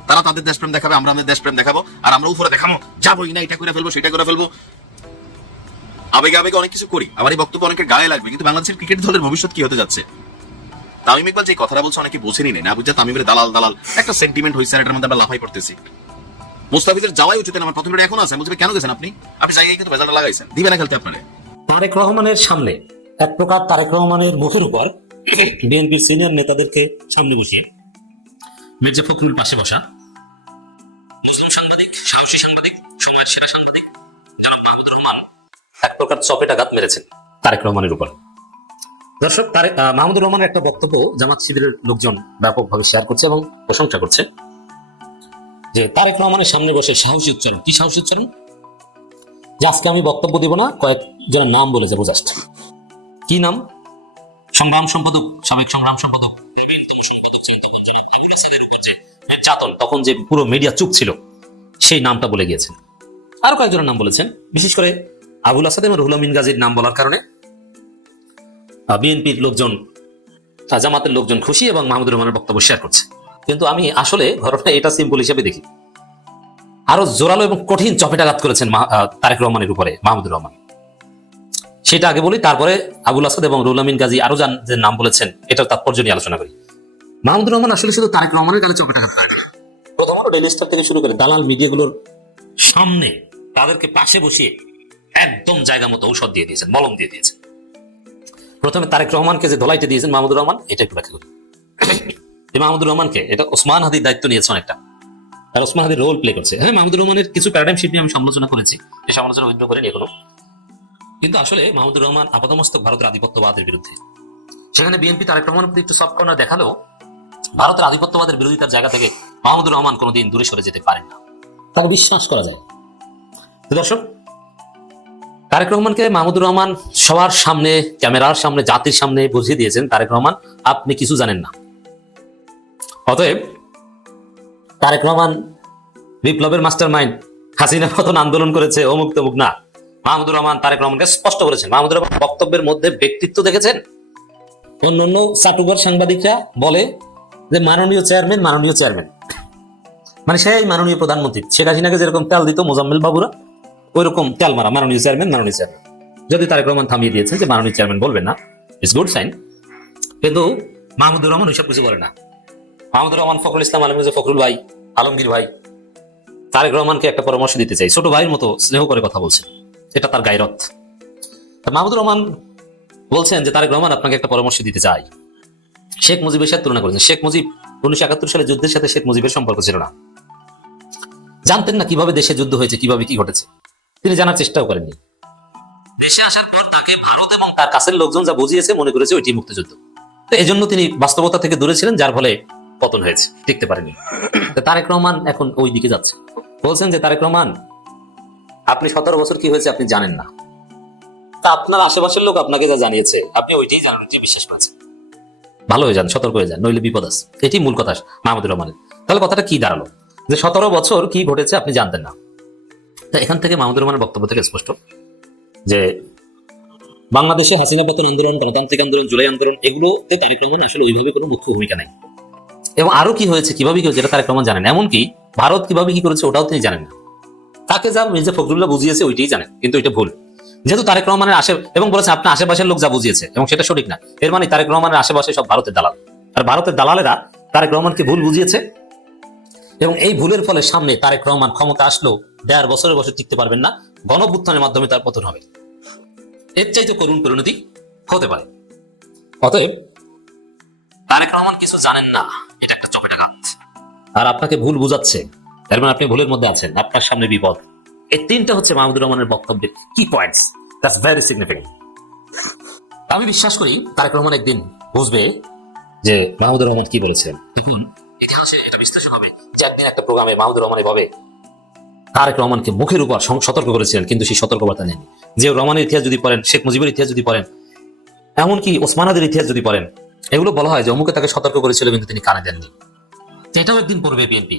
তারা তাদের দেশপ্রেম দেখাবে, আমরা আমাদের দেশপ্রেম দেখাবো, আর আমরা উপরে দেখাবো যাবোই না, এটা করে ফেলবো সেটা করে ফেলবো, আবেগে অনেক কিছু করি। আমার এই বক্তব্য অনেকের গায়ে লাগবে, কিন্তু বাংলাদেশের ক্রিকেট দলের ভবিষ্যৎ কি হতে যাচ্ছে? তামিম ইকবাল যে কথাটা বলছে অনেকে বোঝেনি না, বুঝে তামিমের দালাল একটা সেন্টিমেন্ট হয়েছে, এটার মধ্যে আমরা লাফাই পড়তেছি। মুস্তাফিজের যাওয়াই উচিত, আমার প্রথম এখন আছে, বুঝবে কেন গেছেন আপনি জায়গায় কিন্তু রেজাল্ট লাগাইছেন, দিবে না খেলতে আপনারে। তারেক রহমানের সামনে এক প্রকার তারেক রহমানের মুখের উপর বিএনপির সিনিয়র নেতাদেরকে সামনে বসিয়ে মির্জা ফখরুল পাশে বসা, মুসলিম সাংবাদিক, সাহসী সাংবাদিক, সময়ের সেরা সাংবাদিক জনাব মাহমুদুর রহমান এক প্রকার চপেটাঘাত মেরেছেন তারেক রহমানের উপর। দর্শক, মাহমুদুর রহমানের একটা বক্তব্য জামাত শিবিরের লোকজন ব্যাপকভাবে শেয়ার করছে এবং প্রশংসা করছে, যে তারেক রহমানের সামনে বসে সাহসী উচ্চারণ। কি সাহসী উচ্চারণ? যে আজকে আমি বক্তব্য দিব না, কয়েকজনের নাম বলে যাবো জাস্ট। কি নাম? সংগ্রাম সম্পাদক, সাবেক সংগ্রাম সম্পাদক, নির্যাতন, তখন যে পুরো মিডিয়া চুপ ছিল সেই নামটা বলে গিয়েছেন। আরো কয়েকজনের নাম বলেছেন, বিশেষ করে আবুল আসাদ এবং রুহুল আমিন গাজীর নাম বলার কারণে বিএনপির লোকজন, জামাতের লোকজন খুশি এবং মাহমুদুর রহমানের বক্তব্য শেয়ার করছে। কিন্তু আমি আসলে ঘটনা এটা সিম্পল হিসেবে দেখি, আরো জোরালো এবং কঠিন চপেটাঘাত করেছেন তারেক রহমানের উপরে মাহমুদুর রহমান। সেটা আগে বলি, তারপরে আবুল আসাদ এবং রুহুল আমিন গাজী আরো যে নাম বলেছেন এটার তাৎপর্য নিয়ে আলোচনা করি। মাহমুদুর রহমান আসলে শুধু তারেক রহমানের গালে চপেটাঘাত করেন, প্রথমত ডেইলি স্টার থেকে শুরু করে দালাল মিডিয়াগুলোর সামনে তাদেরকে পাশে বসিয়ে একদম জায়গা মতো ঔষধ দিয়ে দিয়েছেন, মলম দিয়ে দিয়েছেন। প্রথমে তারেক রহমানকে যে ধলাইতে দিয়েছেন মাহমুদুর রহমান, এটা একটু ব্যাখ্যা করি। মাহমুদুর রহমানকে এটা ওসমান হাদির দায়িত্ব নিয়েছে অনেকটা, আর ওসমান হাদি রোল প্লে করছে। হ্যাঁ, মাহমুদুর রহমানের কিছু প্যারাডাইম শিফট নিয়ে আমি সমালোচনা করেছি, এই সমালোচনা উইথড্র করিনি এখনো। কিন্তু আসলে মাহমুদুর রহমান আপাতমস্তক ভারতের আধিপত্যবাদের বিরুদ্ধে। সেখানে বিএনপি তারেক রহমানের প্রতি একটু সফট কর্নার দেখালেও ভারতের আধিপত্যবাদের বিরোধিতার জায়গা থেকে মাহমুদুর রহমান কোনোদিন দূরে সরে যেতে পারেন না, তাকে বিশ্বাস করা যায়। তো দর্শক, তারেক রহমানকে মাহমুদুর রহমান সবার সামনে, ক্যামেরার সামনে, জাতির সামনে বুঝিয়ে দিয়েছেন, তারেক রহমান আপনি কিছু জানেন না। অতএব তারেক রহমান বিপ্লবের মাস্টার মাইন্ড, হাসিনা পতন আন্দোলন করেছে, অমুক তমুক না। মাহমুদুর রহমান তারেক রহমানকে স্পষ্ট করেছেন। মাহমুদুর রহমান বক্তব্যের মধ্যে ব্যক্তিত্ব দেখেছেন। অন্য চাটুকার সাংবাদিকরা বলে যে মাননীয় চেয়ারম্যান, মাননীয় চেয়ারম্যান, মানে সেই মাননীয় প্রধানমন্ত্রী শেখ হাসিনাকে যেরকম তেল দিত মোজাম্মেল বাবুরা, ওইরকম তেল মারা মাননীয় চেয়ারম্যান, মাননীয় চেয়ারম্যান। যদি তারেক রহমান থামিয়ে দিয়েছেন যে মাননীয় চেয়ারম্যান বলবেন না, ইটস গুড সাইন। কিন্তু মাহমুদুর রহমান ওইসব কিছু বলে না। মাহমুদুর রহমান ফখরুল ইসলাম আলমগীর, ফখরুল ভাই, আলমগীর ভাই তারেক রহমানকে একটা পরামর্শ দিতে চাই, ছোট ভাইয়ের মতো স্নেহ করে কথা বলছেন, এটা তার গায়রত। মাহমুদুর রহমান বলছেন যে তারেক রহমান আপনাকে একটা পরামর্শ দিতে চাই। শেখ মুজিবের সাথে তুলনা করেছেন। শেখ মুজিব 1971 সালে যুদ্ধের সাথে শেখ মুজিবের সম্পর্ক ছিল না, জানতেন না কিভাবে দেশে যুদ্ধ হয়েছে, কিভাবে কি ঘটেছে, তিনি জানার চেষ্টাও করেননি। দেশে আসার পর তাকে ভারত এবং তার কাছের লোকজন যা বুঝিয়েছে মনে করেছে ওইটি মুক্তিযুদ্ধ। তো এই জন্য তিনি বাস্তবতা থেকে দূরে ছিলেন, যার ফলে পতন হয়েছে, টিকতে পারেনি। তারেক রহমান এখন ওই দিকে যাচ্ছে। বলছেন যে তারেক রহমান আপনি 17 বছর কি হয়েছে আপনি জানেন না, তা আপনার আশেপাশের লোক আপনাকে যা জানিয়েছে আপনি ওইটাই জানেন, যে বিশ্বাস করেছেন। ভালো হয়ে যান, সতর্ক হয়ে যান, নইলে বিপদ আছে। এটি মূল কথা মাহমুদুর রহমানের। তাহলে কথাটা কি দাঁড়ালো, যে 17 বছর কি ঘটেছে আপনি জানতেন না। তা এখান থেকে মাহমুদুর রহমানের বক্তব্য থেকে স্পষ্ট যে বাংলাদেশে হাসিনা পতন আন্দোলন, গণতান্ত্রিক আন্দোলন, জুলাই আন্দোলন, এগুলোতে তারেক রহমান আসলে ওইভাবে কোনো মুখ্য ভূমিকা নাই। এবং আরো কি হয়েছে, কিভাবে কি হয়েছে, এটা তারেক রহমান জানেন। এমনকি ভারত কিভাবে কি করেছে ওটাও তিনি জানেন না। তাকে যা মির্জা ফখরুল্লাহ বুঝিয়েছে ওইটাই জানেন, কিন্তু এটা ভুল। যেহেতু তারেক রহমানের এবং বলেছে আপনার আশেপাশের লোক যা বুঝিয়েছে এবং সেটা সঠিক না, এর মানে তারেক রহমানের আশেপাশে সব ভারতের দালাল, আর ভারতের দালালেরা তারেক রহমানকে ভুল বুঝিয়েছে। এবং এই ভুলের ফলে সামনে তারেক রহমান ক্ষমতা আসলো 1.5 বছরের বছর টিকতে পারবেন না, গণঅভ্যুত্থানের মাধ্যমে তার পতন হবে। এর চাইতে করুণ পরিণতি হতে পারে। অতএব তারেক রহমান কিছু জানেন না, এটা একটা চপেটাঘাত। আর আপনাকে ভুল বুঝাচ্ছে, তার মানে আপনি ভুলের মধ্যে আছেন, আপনার সামনে বিপদ। এই তিনটা হচ্ছে মাহমুদুর রহমানের বক্তব্যের কি পয়েন্টস, দ্যাটস ভেরি সিগনিফিকেন্ট। আমি বিশ্বাস করি তারেক রহমান একদিন বুঝবে যে মাহমুদুর রহমান কি বলেছেন। দেখুন, ইতিহাসে এটা বিশ্লেষণ হবে যে একদিন একটা প্রোগ্রামে মাহমুদুর রহমান এভাবে তারেক রহমানকে মুখের উপর সতর্ক করেছিলেন, কিন্তু সেই সতর্কবার্তা নেননি। যে রহমানের ইতিহাস যদি পড়েন, শেখ মুজিবের ইতিহাস যদি পড়েন, এমনকি ওসমান হাদির ইতিহাস যদি পড়েন, এগুলো বলা হয় যে অমুকে তাকে সতর্ক করেছিল কিন্তু তিনি কানে দেননি। এটাও একদিন পড়বে বিএনপি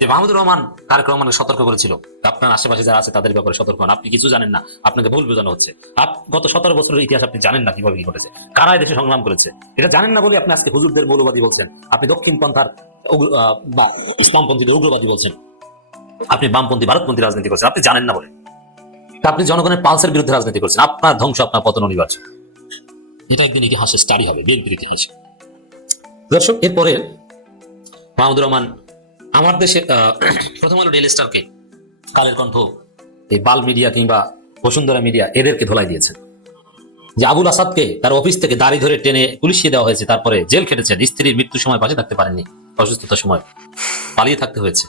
যে মাহমুদুর রহমান তারেক রহমানকে সতর্ক করেছিল, আপনার আশেপাশে যারা আছে তাদের ব্যাপারে সতর্ক হন, আপনি কিছু জানেন না, আপনাকে ভুল বোঝানো হচ্ছে। গত 17 বছরের ইতিহাস আপনি জানেন না কিভাবে কি ঘটেছে, কারা দেশে সংগ্রাম করেছে, এটা জানেন না বলে আপনি আজকে হুজুরদের মৌলবাদী বলছেন, আপনি দক্ষিণ পন্থার বা ইসলামপন্থীদের উগ্রবাদী বলছেন, আপনি বামপন্থী ভারতপন্থী রাজনীতি করছেন, আপনি জানেন না বলে। আপনি জনগণের পালসের বিরুদ্ধে রাজনীতি করছেন, আপনার ধ্বংস, আপনার পতন অনিবার্য। এটা একদিন ইতিহাসে স্টাডি হবে, বিএনপির ইতিহাসে। দর্শক, এরপরে মাহমুদুর রহমান আমার দেশে প্রথম আলো ডেইলি স্টারকে, কালের কণ্ঠ, এই বাল মিডিয়া কিংবা বসুন্ধরা মিডিয়া এদেরকে ধোলাই দিয়েছেন যে আবুল আসাদকে তার অফিস থেকে দাড়ি ধরে টেনে পুলিশিয়ে দেওয়া হয়েছে, তারপরে জেল খেটেছেন, স্ত্রীর মৃত্যুর সময় পাশে থাকতে পারেননি, অসুস্থতার সময় পালিয়ে থাকতে হয়েছে।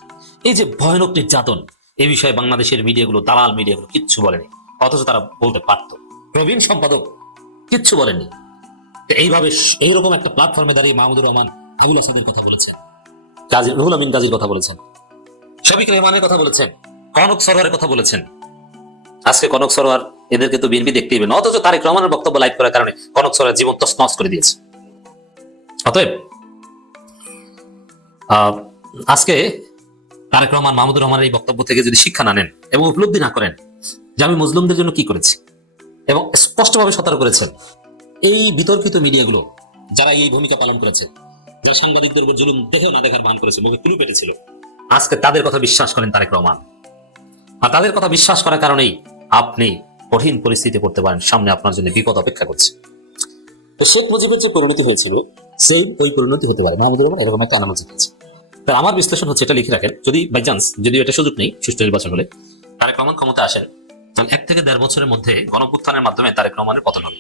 এই যে ভয়ানক নির্যাতন, এই বিষয়ে বাংলাদেশের মিডিয়াগুলো, দালাল মিডিয়াগুলো কিচ্ছু বলেনি, অথচ তারা বলতে পারত। প্রবীণ সম্পাদক কিচ্ছু বলেননি। এইভাবে এইরকম একটা প্ল্যাটফর্মে দাঁড়িয়ে মাহমুদুর রহমান আবুল আসাদের কথা বলেছেন, কাজী রুহুল আমিন গাজীর কথা বলেছেন, শফিক রহমানের কথা বলেছেন, কনক সরোয়ারের কথা বলেছেন। আজকে কনক সরোয়ার এদেরকে তো বিএনপি দেখতেই হবে না, অথচ তারেক রহমানের বক্তব্য লাইভ করার কারণে কনক সরোয়ার জীবন তছনছ করে দিয়েছে। অতএব আজকে তারেক রহমান মাহমুদুর রহমানের এই বক্তব্য থেকে যদি শিক্ষা না নেন এবং উপলব্ধি না করেন যে আমি মুসলিমদের জন্য কি করেছি, এবং স্পষ্টভাবে সতর্ক করেছেন এই বিতর্কিত মিডিয়াগুলো যারা এই ভূমিকা পালন করেছে, যারা সাংবাদিকদের উপর জুলুম দেখেও না দেখার ভান করেছে, মুখে কুলু পেটেছিল, আজকে তাদের কথা বিশ্বাস করেন তারেক রহমান। আর তাদের কথা বিশ্বাস করার কারণেই আপনি কঠিন পরিস্থিতি পড়তে পারেন, সামনে আপনার জন্য বিপদ অপেক্ষা করছে। তো শেখ মুজিবের যে পরিণতি হয়েছিল সেই ওই পরিণতি হতে পারে মাহমুদুর রহমান এরকম একটা আনামত হয়েছে। তাই আমার বিশ্লেষণ হচ্ছে, এটা লিখে রাখেন, যদি বাই চান্স যদিও এটা সুযোগ নেই সুষ্ঠু নির্বাচন হলে তারেক রহমান ক্ষমতা আসেন, তাহলে 1 থেকে 1.5 বছরের মধ্যে গণঅভ্যুত্থানের মাধ্যমে তারেক রহমানের পতন হবে।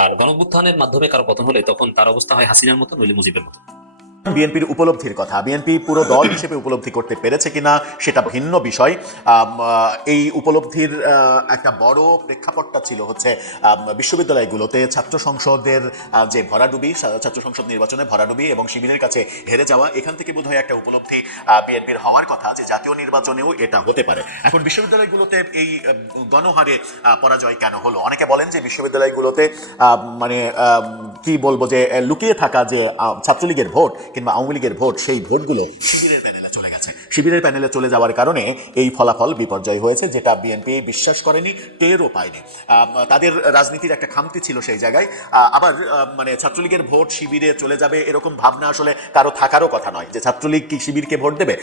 আর গণঅভ্যুত্থানের মাধ্যমে কারো পতন হলে তখন তার অবস্থা হয় হাসিনার মতো, নইলে মুজিবের মতো। বিএনপির উপলব্ধির কথা, বিএনপি পুরো দল হিসেবে উপলব্ধি করতে পেরেছে কিনা সেটা ভিন্ন বিষয়। এই উপলব্ধির একটা বড় প্রেক্ষাপটটা ছিল হচ্ছে বিশ্ববিদ্যালয়গুলোতে ছাত্র সংসদের যে ভরাডুবি, ছাত্র সংসদ নির্বাচনে ভরাডুবি এবং শিবিরের কাছে হেরে যাওয়া, এখান থেকে বোধহয় একটা উপলব্ধি বিএনপির হওয়ার কথা যে জাতীয় নির্বাচনেও এটা হতে পারে। এখন বিশ্ববিদ্যালয়গুলোতে এই গণহারে পরাজয় কেন হলো? অনেকে বলেন যে বিশ্ববিদ্যালয়গুলোতে মানে কি বলবো যে লুকিয়ে থাকা যে ছাত্রলীগের ভোট কিংবা আওয়ামী লীগের ভোট, সেই ভোটগুলো শিবিরের প্যানেলে চলে গেছে। শিবিরের প্যানেলে চলে যাওয়ার কারণে এই ফলাফল বিপর্যয় হয়েছে, যেটা বিএনপি বিশ্বাস করেনি, টেরও পায়নি। তাদের রাজনীতির একটা খামতি ছিল সেই জায়গায়। আবার মানে ছাত্রলীগের ভোট শিবিরে চলে যাবে এরকম ভাবনা আসলে কারো থাকারও কথা নয়, যে ছাত্রলীগ কি শিবিরকে ভোট দেবে,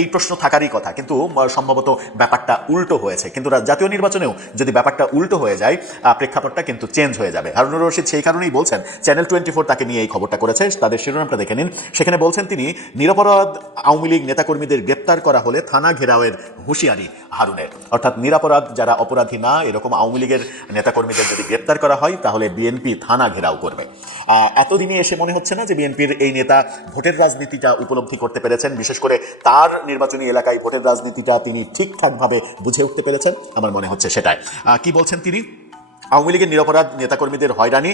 এই প্রশ্ন থাকারই কথা। কিন্তু সম্ভবত ব্যাপারটা উল্টো হয়েছে। কিন্তু জাতীয় নির্বাচনেও যদি ব্যাপারটা উল্টো হয়ে যায়, প্রেক্ষাপটটা কিন্তু চেঞ্জ হয়ে যাবে। হারুনুর রশিদ সেই কারণেই বলছেন, চ্যানেল 24 তাকে নিয়ে এই খবরটা করেছে, তাদের শিরোনামটা দেখে নিন। সেখানে বলছেন তিনি, নিরপরাধ আওয়ামী লীগ নেতাকর্মীদের গ্রেপ্তার করা হলে থানা ঘেরাওয়ের হুঁশিয়ারি হারুনের। অর্থাৎ নিরাপরাধ যারা অপরাধী না এরকম আওয়ামী লীগের নেতাকর্মীদের যদি গ্রেপ্তার করা হয় তাহলে বিএনপি থানা ঘেরাও করবে। এতদিনে এসে মনে হচ্ছে না যে বিএনপির এই নেতা ভোটের রাজনীতিটা উপলব্ধি করতে পেরেছেন, বিশেষ করে তার নির্বাচনী এলাকায় ভোটের রাজনীতিটা তিনি ঠিকঠাকভাবে বুঝে উঠতে পেরেছেন। আমার মনে হচ্ছে সেটাই। কি বলছেন তিনি? আওয়ামী লীগের নিরপরাধ নেতাকর্মীদের হয়রানি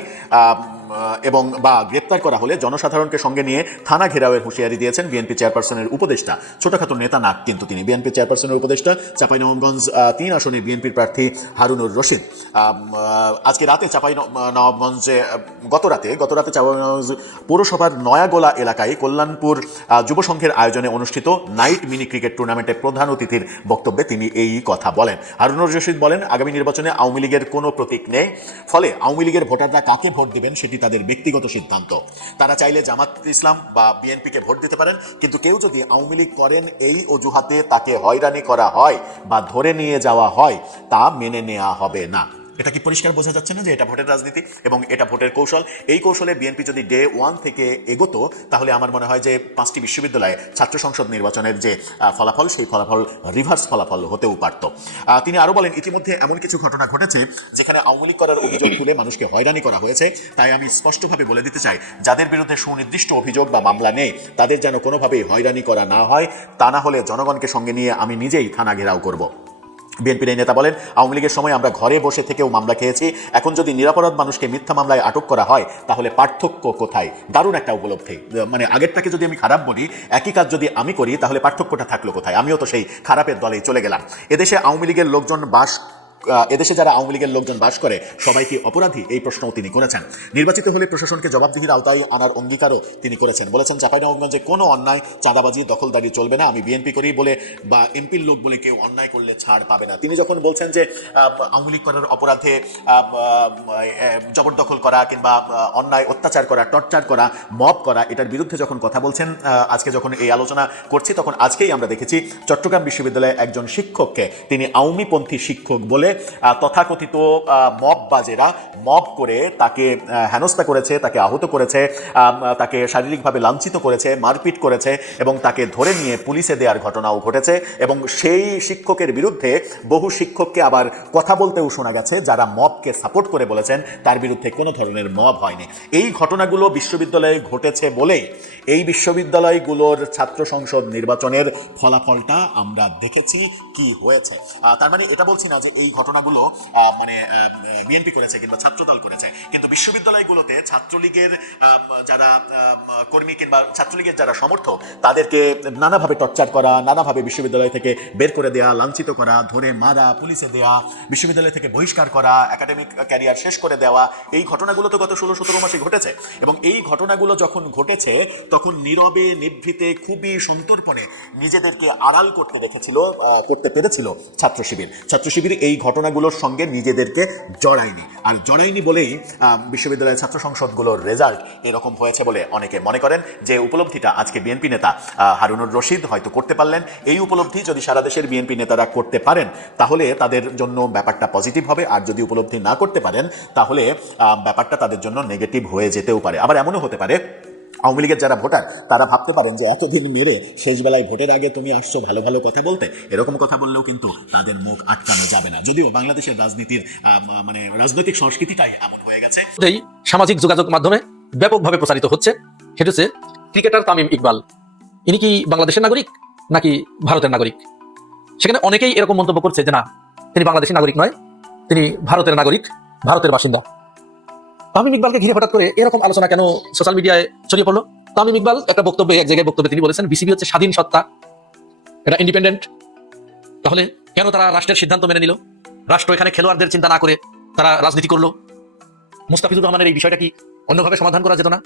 এবং বা গ্রেপ্তার করা হলে জনসাধারণকে সঙ্গে নিয়ে থানা ঘেরাওয়ের হুঁশিয়ারি দিয়েছেন বিএনপি চেয়ারপারসনের উপদেষ্টা। ছোটখাটো নেতা না কিন্তু তিনি, বিএনপি চেয়ারপারসনের উপদেষ্টা, চাঁপাইনবাবগঞ্জ 3 আসনের বিএনপির প্রার্থী হারুনুর রশিদ। আজকে রাতে চাঁপাইনবাবগঞ্জে গত রাতে চাঁপাইনবাবগঞ্জ পৌরসভার নয়াগোলা এলাকায় কল্যাণপুর যুব সংঘের আয়োজনে অনুষ্ঠিত নাইট মিনি ক্রিকেট টুর্নামেন্টে প্রধান অতিথির বক্তব্যে তিনি এই কথা বলেন। হারুনুর রশিদ বলেন, আগামী নির্বাচনে আওয়ামী লীগের কোনো প্রতীক নেই, ফলে আওয়ামী লীগের ভোটাররা কাকে ভোট দেবেন সেটি তাদের ব্যক্তিগত সিদ্ধান্ত। তারা চাইলে জামাত ইসলাম বা বিএনপিকে ভোট দিতে পারেন, কিন্তু কেউ যদি আওয়ামী লীগ করেন এই অজুহাতে তাকে হয়রানি করা হয় বা ধরে নিয়ে যাওয়া হয়, তা মেনে নেওয়া হবে না। এটা কি পরিষ্কার বোঝা যাচ্ছে না যে এটা ভোটের রাজনীতি এবং এটা ভোটের কৌশল? এই কৌশলে বিএনপি যদি ডে 1 থেকে এগোতো, তাহলে আমার মনে হয় যে 5টি বিশ্ববিদ্যালয়ে ছাত্র সংসদ নির্বাচনের যে ফলাফল, সেই ফলাফল রিভার্স ফলাফল হতেও পারত। তিনি আরো বলেন, ইতিমধ্যে এমন কিছু ঘটনা ঘটেছে যেখানে আওয়ামী লীগ করার অভিযোগ তুলে মানুষকে হয়রানি করা হয়েছে। তাই আমি স্পষ্টভাবে বলে দিতে চাই, যাদের বিরুদ্ধে সুনির্দিষ্ট অভিযোগ বা মামলা নেই তাদের যেন কোনোভাবেই হয়রানি করা না হয়। তা না হলে জনগণকে সঙ্গে নিয়ে আমি নিজেই থানা ঘেরাও করব। বিএনপির এই নেতা বলেন, আওয়ামী লীগের সময় আমরা ঘরে বসে থেকেও মামলা খেয়েছি, এখন যদি নিরাপরাধ মানুষকে মিথ্যা মামলায় আটক করা হয় তাহলে পার্থক্য কোথায়? দারুণ একটা উপলব্ধি। মানে আগেরটাকে যদি আমি খারাপ বলি, একই কাজ যদি আমি করি তাহলে পার্থক্যটা থাকলো কোথায়? আমিও তো সেই খারাপের দলেই চলে গেলাম। এদেশে আওয়ামী লীগের লোকজন এদেশে যারা আওয়ামী লীগের লোকজন বাস করে সবাই কি অপরাধী? এই প্রশ্নও তিনি করেছেন। নির্বাচিত হলে প্রশাসনকে জবাবদিহির আওতায় আনার অঙ্গীকারও তিনি করেছেন। বলেছেন, চাঁপাইনবাবগঞ্জে কোনো অন্যায়, চাঁদাবাজি, দখলদারি চলবে না। আমি বিএনপি করি বলে বা এমপির লোক বলে কেউ অন্যায় করলে ছাড় পাবে না। তিনি যখন বলছেন যে আওয়ামী লীগ করার অপরাধে জবরদখল করা কিংবা অন্যায় অত্যাচার করা, টর্চার করা, মব করা, এটার বিরুদ্ধে যখন কথা বলছেন, আজকে যখন এই আলোচনা করছি তখন আজকেই আমরা দেখেছি চট্টগ্রাম বিশ্ববিদ্যালয়ে একজন শিক্ষককে তিনি আওয়ামীপন্থী শিক্ষক বলে তথাকথিত মববাজেরা মব করে তাকে হেনস্থা করেছে, তাকে আহত করেছে, তাকে শারীরিকভাবে লাঞ্ছিত করেছে, মারপিট করেছে এবং তাকে ধরে নিয়ে পুলিশে দেওয়ার ঘটনাও ঘটেছে। এবং সেই শিক্ষকের বিরুদ্ধে বহু শিক্ষককে আবার কথা বলতেও শোনা গেছে যারা মবকে সাপোর্ট করে বলেছেন তার বিরুদ্ধে কোনো ধরনের মব হয়নি। এই ঘটনাগুলো বিশ্ববিদ্যালয়ে ঘটেছে বলেই এই বিশ্ববিদ্যালয়গুলোর ছাত্র সংসদ নির্বাচনের ফলাফলটা আমরা দেখেছি কি হয়েছে। তার মানে এটা বলছি না যে এই ঘটনাগুলো মানে বিএনপি করেছে কিংবা ছাত্রদল করেছে, কিন্তু বিশ্ববিদ্যালয়গুলোতে ছাত্রলীগের যারা কর্মী কিংবা ছাত্রলীগের যারা সমর্থক তাদেরকে নানাভাবে টর্চার করা, নানাভাবে বিশ্ববিদ্যালয় থেকে বের করে দেওয়া, লাঞ্ছিত করা, ধরে মারা, পুলিশে দেওয়া, বিশ্ববিদ্যালয় থেকে বহিষ্কার করা, একাডেমিক ক্যারিয়ার শেষ করে দেওয়া, এই ঘটনাগুলো তো গত 16-17 মাসে ঘটেছে। এবং এই ঘটনাগুলো যখন ঘটেছে তখন নীরবে নিভৃতে খুবই সন্তর্পণে নিজেদেরকে আড়াল করতে পেরেছিল ছাত্র শিবির এই ঘটনাগুলোর সঙ্গে নিজেদেরকে জড়ায়নি। আর জড়ায়নি বলেই বিশ্ববিদ্যালয়ের ছাত্র সংসদগুলোর রেজাল্ট এরকম হয়েছে বলে অনেকে মনে করেন। যে উপলব্ধিটা আজকে বিএনপি নেতা হারুনুর রশিদ হয়তো করতে পারলেন, এই উপলব্ধি যদি সারা দেশের বিএনপি নেতারা করতে পারেন তাহলে তাদের জন্য ব্যাপারটা পজিটিভ হবে। আর যদি উপলব্ধি না করতে পারেন তাহলে ব্যাপারটা তাদের জন্য নেগেটিভ হয়ে যেতেও পারে। আবার এমনও হতে পারে আওয়ামী লীগের যারা ভোটার তারা ভাবতে পারেন যে এতদিন মেরে শেষ বেলায় ভোটের আগে তুমি আসছো ভালো ভালো কথা বলতে, এরকম কথা বললেও কিন্তু তাদের মুখ আটকানো যাবে না। যদিও বাংলাদেশের রাজনীতির মানে রাজনৈতিক সংস্কৃতিটাই এমন হয়ে গেছে। সামাজিক যোগাযোগ মাধ্যমে ব্যাপকভাবে প্রচারিত হচ্ছে, সেটা হচ্ছে ক্রিকেটার তামিম ইকবাল ইনি কি বাংলাদেশের নাগরিক নাকি ভারতের নাগরিক? সেখানে অনেকেই এরকম মন্তব্য করছে যে না, তিনি বাংলাদেশের নাগরিক নয়, তিনি ভারতের নাগরিক, ভারতের বাসিন্দা। তামিম ইকবালকে ঘিরে হঠাৎ করে এরকম আলোচনা কেন সোশ্যাল মিডিয়ায় ছড়িয়ে পড়লো? তামিম ইকবাল একটা বক্তব্যে, এক জায়গায় বক্তব্যে তিনি বলেছেন বিসিবি হচ্ছে স্বাধীন সত্তা, এটা ইন্ডিপেন্ডেন্ট। তাহলে কেন তারা রাষ্ট্রের সিদ্ধান্ত মেনে নিল? রাষ্ট্র এখানে খেলোয়াড়দের চিন্তা না করে তারা রাজনীতি করলো। মুস্তাফিজুর রহমানের এই বিষয়টা কি অন্যভাবে সমাধান করা যেত না?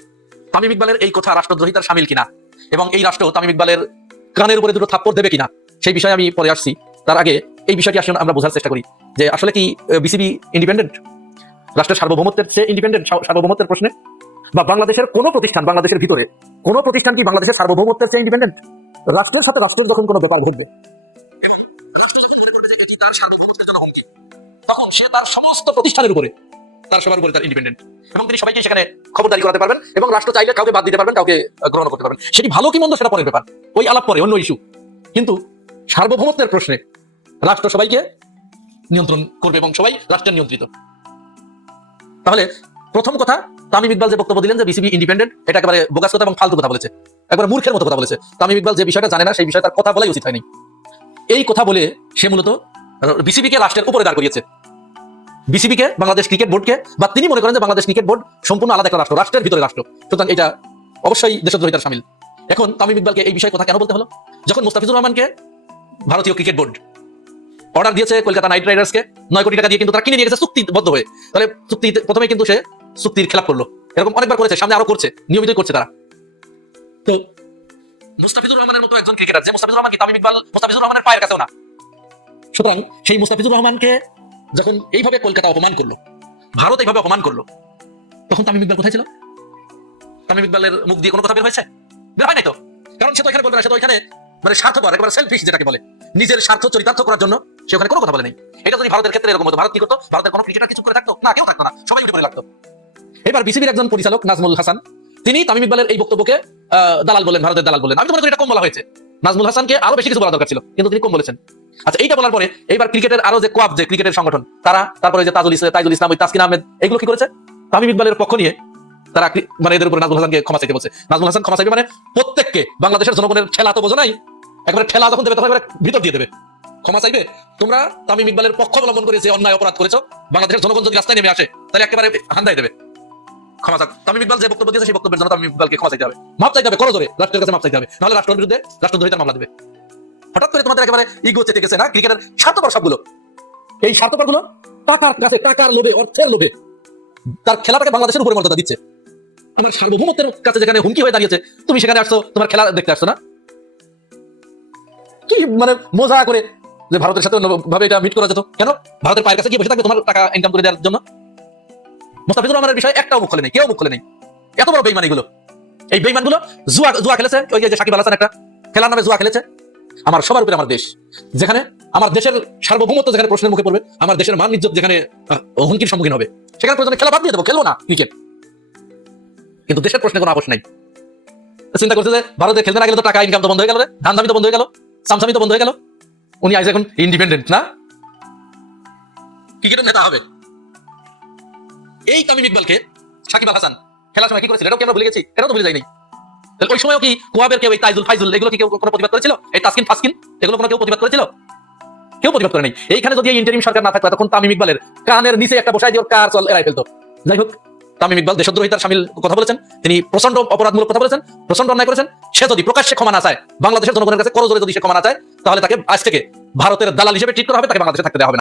তামিম ইকবালের এই কথা রাষ্ট্রদ্রোহিতার শামিল কিনা, এবং এই রাষ্ট্র তামিম ইকবালের কানের উপরে দুটো থাপ্পড় দেবে কিনা, সেই বিষয়ে আমি পরে আসছি। তার আগে এই বিষয়টি আসলে আমরা বোঝার চেষ্টা করি যে আসলে কি বিসিবি ইন্ডিপেন্ডেন্ট, রাষ্ট্রের সার্বভৌমত্বের চেয়ে ইন্ডিপেন্ডেন্ট? সার্বভৌমত্বের প্রশ্নে বা বাংলাদেশের কোন প্রতিষ্ঠান, বাংলাদেশের ভিতরে কোন প্রতিষ্ঠান কি বাংলাদেশের সার্বভৌমত্বের চেয়ে ইন্ডিপেন্ডেন্ট? রাষ্ট্রের সাথে রাষ্ট্রের যখন কোনো ব্যাপার ঘটবে তখন সে তার সমস্ত প্রতিষ্ঠানের উপরে, তার সবার উপরে তার ইন্ডিপেন্ডেন্ট, এবং তিনি সবাইকে সেখানে খবরদারি করাতে পারবেন, এবং রাষ্ট্র চাইলে কাউকে বাদ দিতে পারবেন, কাউকে গ্রহণ করতে পারবেন। সেটি ভালো কি মন্দ সেটা পরের ব্যাপার, ওই আলাপ পরে, অন্য ইস্যু। কিন্তু সার্বভৌমত্বের প্রশ্নে রাষ্ট্র সবাইকে নিয়ন্ত্রণ করবে এবং সবাই রাষ্ট্রের নিয়ন্ত্রিত। তাহলে প্রথম কথা, তামিম ইকবাল যে বক্তব্য দিলেন যে বিসিবি ইন্ডিপেন্ডেন্ট, এটা একেবারে বোগাস কথা এবং ফালতু কথা বলেছে, একবার মূর্খের মতো কথা বলেছে। তামিম ইকবাল যে বিষয়টা জানে না সেই বিষয়ে তার কথা বলাই উচিত হয়নি। এই কথা বলে সে মূলত বিসিবিকে রাষ্ট্রের উপরে দাঁড় করিয়েছে, বিসিবিকে, বাংলাদেশ ক্রিকেট বোর্ডকে, বা তিনি মনে করেন যে বাংলাদেশ ক্রিকেট বোর্ড সম্পূর্ণ আলাদা একটা রাষ্ট্র, রাষ্ট্রের ভিতরে রাষ্ট্র, সুতরাং এটা অবশ্যই দেশদ্রোহিতার শামিল। এখন তামিম ইকবালকে এই বিষয়ে কথা কেন বলতে হলো? যখন মুস্তাফিজুর রহমানকে ভারতীয় ক্রিকেট বোর্ড অর্ডার দিয়েছে কলকাতা নাইট রাইডার্সকে 9 কোটি টাকা দিয়ে, কিন্তু তারা কিনে নিয়ে গেছে চুক্তিবদ্ধ হয়ে, তাহলে চুক্তিতে প্রথমে কিন্তু সে চুক্তির খেলাপ করলো। এরকম অনেকবার করেছে, সামনে আরো করছে, নিয়মিতই করছে তারা। তো মুস্তাফিজুর রহমানের মতো একজন ক্রিকেটার, যে মুস্তাফিজুর রহমান কি তামিম ইকবাল মুস্তাফিজুর রহমানের পায়ের কাছেও না, সুতরাং সেই মুস্তাফিজুর রহমানকে যখন এইভাবে কলকাতা অপমান করলো, ভারত এইভাবে অপমান করলো, তখন তামিম ইকবাল কোথায় ছিল? তামিম ইকবালের মুখ দিয়ে কোনো কথা বের হয়েছে? বের হয় নাই তো, কারণ সে তো এখানে বলবে না, সে তো এখানে মানে স্বার্থপর, একেবারে সেলফিশ যেটাকে বলে, নিজের স্বার্থ চরিতার্থ করার জন্য সে ওখানে কোনো কথা বলে নাই। এটা যদি ভারতের ক্ষেত্রে এরকম হতো, ভারত কি করতো? ভারতের কোনো ক্রিকেটার কিছু করে থাকতো না, কেউ থাকতো না, সবাই উঠে পড়ে লাগতো। এবার বিসিবির একজন পরিচালক নাজমুল হাসান, তিনি তামিম ইকবালের এই বক্তব্যকে দালাল বলেন, ভারতের দালাল বলেন। আমি তো মনে করি এটা কম বলা হয়েছে, নাজমুল হাসানকে আরো বেশি কিছু বলা দরকার ছিল, কিন্তু তিনি কম বলেছেন। আচ্ছা, এইটা বলার পরে এইবার ক্রিকেটের আরো যে কোয়াব, যে ক্রিকেটের সংগঠন, তারা, তারপরে যে তাইজুল ইসলাম, ওই তাসকিন আহমেদ, এগুলো কি করেছে? তামিম ইকবালের পক্ষ নিয়ে তারা মানে এদের উপরে নাজমুল হাসানকে ক্ষমা চাইতে বলছে। নাজমুল হাসান ক্ষমা চাইবে মানে প্রত্যেককে, বাংলাদেশের জনগণের ঠেলা তো বোঝো নাই, একবারে ঠেলা যখন দেবে তখন একবারে ভিতর দিয়ে দেবে। ক্ষমা চাইবে, তোমরা তামিম ইকবালের পক্ষ অবলম্বন করে যে অন্যায় অপরাধ করেছো, বাংলাদেশের জনগণ যদি রাস্তায় নেমে আসে তাহলে একেবারে হান্দাই দেবে। ক্ষমা চাক, তামিম ইকবাল যে বক্তব্য দিয়েছে সেই বক্তব্যের জন্য তামিম ইকবালকে ক্ষমা চাইতে হবে, মাপ চাইতে হবে, করজোরে রাষ্ট্রের কাছে মাপ চাইতে হবে, নাহলে রাষ্ট্রের বিরুদ্ধে রাষ্ট্রদ্রোহিতার মামলা দেবে। হঠাৎ করে তোমাদের একেবারে ইগো চেতে গেছে না ক্রিকেটের স্বার্থপর সবগুলো, এই স্বার্থপর গুলো টাকার কাছে, টাকার লোভে, অর্থের লোভে তার খেলাটাকে বাংলাদেশের উপরে মর্যাদা দিচ্ছে। আমার সার্বভৌমত্বের কাছে যেখানে হুমকি হয়ে দাঁড়িয়েছে, তুমি সেখানে আসছো, তোমার খেলা দেখতে আসছো না? কি মানে মজা করে যে ভারতের সাথে ভাবে এটা মিট করা যেত, কেন ভারতের পায়ের কাছে গিয়ে বসে থাকবে তোমার টাকা ইনকাম করে দেওয়ার জন্য? মুস্তাফিজুর রহমানের বিষয়ে একটাও মুখ খোলে নেই, কেউ মুখ খোলে নেই। এত বড় বেইমানি গুলো, এই বেইমান গুলো জুয়া খেলেছে, ওই যে সাকিব আল হাসান একটা খেলার নামে জুয়া খেলেছে। আমার সবার উপরে আমার দেশ, যেখানে আমার দেশের সার্বভৌমত্ব যেখানে প্রশ্নের মুখে পড়বে, আমার দেশের মান ইজ্জত যেখানে হুমকির সম্মুখীন হবে, সেখানে প্রয়োজনে খেলা বাদ দিয়ে দেবো, খেলবো না ক্রিকেট, কিন্তু দেশের প্রশ্নে কোনো আপোষ নাই। চিন্তা করছে যে ভারতে খেলতে না গেলে তো টাকা ইনকাম তো বন্ধ হয়ে গেল, ধান দামি তো বন্ধ হয়ে গেল, সামসামি তো বন্ধ হয়ে গেল, উনি আজ এখন ইন্ডিপেন্ডেন্ট না, ক্রিকেটের নেতা হবে। এই তামিম ইকবালকে সাকিব আল হাসান খেলার সময় কি করেছিল, এটাও কি আমরা ভুলে গেছি? এটাও তো ভুলে যায়নি। ওই সময়ও কি কোয়াবের কেউ, এই তাইজুল ফাইজুল, এগুলো কি কেউ কোনো প্রতিবাদ করেছিল? এই তাসকিন ফাসকিন, এগুলো কোনো কেউ প্রতিবাদ করেছিল? কেউ প্রতিবাদ করে নাই। এইখানে যদি এই ইন্টারিম সরকার না থাকতো, তখন তামিম ইকবালের কানের নিচে একটা বসাই দিয়ে ওর কার চল এড়াই ফেলতো। যাই হোক, তামিম ইকবাল দেশদ্রোহিতার শামিল কথা বলেছেন, তিনি প্রচন্ড অপরাধমূলক কথা বলেছেন, প্রচন্ড অন্যায় করেছেন। সে যদি প্রকাশ্যে ক্ষমা না চায়, বাংলাদেশের জনগণের কাছে করজোরে যদি সে ক্ষমা না চায়, তাহলে তাকে আজ থেকে ভারতের দালাল হিসেবে ট্রিট করা হবে, তাকে বাংলাদেশে থাকতে দেওয়া হবে না।